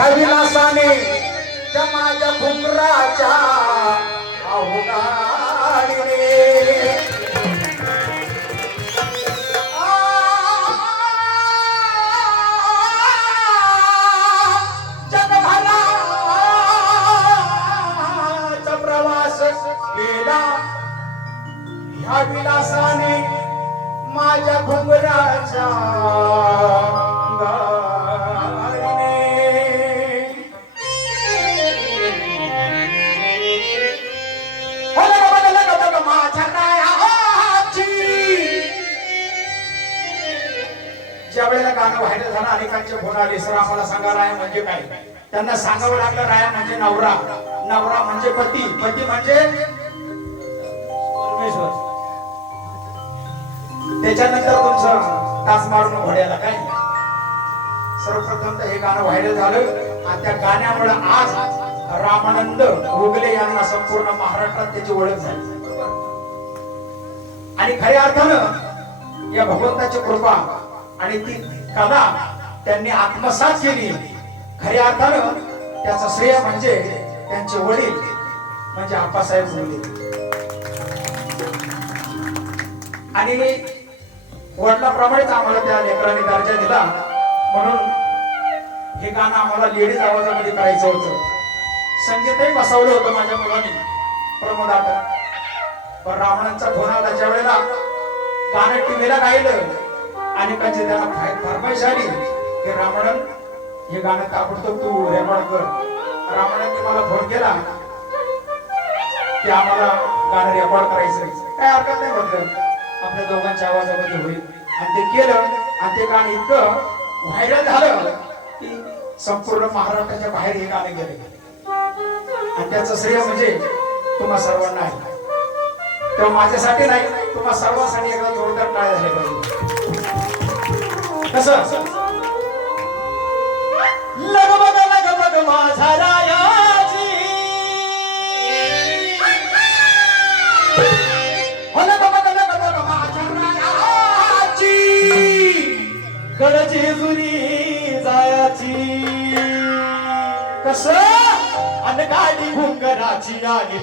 ह्या त्या माझ्या घुंगराच्या अवघाडीने विलासाने माझ्या घुंगराच्या ज्या वेळेला गाणं व्हायरल झालं अनेकांचे फोन आले सर आम्हाला सांगा राया म्हणजे काय? त्यांना सांगावं लागलं राया म्हणजे नवरा. नवरा म्हणजे पती. पती म्हणजे परमेश्वर. त्याच्यानंतर तुमचं तास मारून घोड्याला काय? सर्वप्रथम तर हे गाणं व्हायरल झालं. आणि त्या गाण्यामुळे आज रामानंद रुगले यांना संपूर्ण महाराष्ट्रात त्याची ओळख झाली. आणि खऱ्या अर्थानं या भगवंताची कृपा आणि ती कला त्यांनी आत्मसात केली. खऱ्या अर्थानं त्याचं श्रेय म्हणजे त्यांचे वडील म्हणजे आप्पासाहेब मुंडे. आणि वडिलाप्रमाणेच आम्हाला त्या लेकरांनी दर्जा दिला. म्हणून हे गाणं आम्हाला लेडीज आवाजामध्ये करायचं होतं. संगीतही बसवलं होतं माझ्या मुलांनी प्रमोद आता पण रावणांचा फोन आला ज्या वेळेला गाणं टीव्हीला गायलं आणि त्यांची त्याला फाय- फरमाईश आली की रावणन हे गाणं ताबडतोब तू रेकॉर्ड कर. रावणांनी मला फोन केला की आम्हाला गाणं रेकॉर्ड करायचं काय हरकत नाही म्हटलं आपल्या दोघांच्या आवाजामध्ये होईल. आणि ते केलं आणि ते गाणं इतकं व्हायरल झालं की संपूर्ण महाराष्ट्राच्या बाहेर हे गाणं गेले. आणि त्याचं श्रेय म्हणजे तुम्हा सर्वांना आहे. तेव्हा माझ्यासाठी नाही तुम्हा सर्वांसाठी एकदा जोरदार टाळ झाले पाहिजे कसं लग बग लग बग माझा रायाची हो ना बाबा, ना बाबा, रायाची. कडची जुनी जायाची. गाडी घुंगराची आणि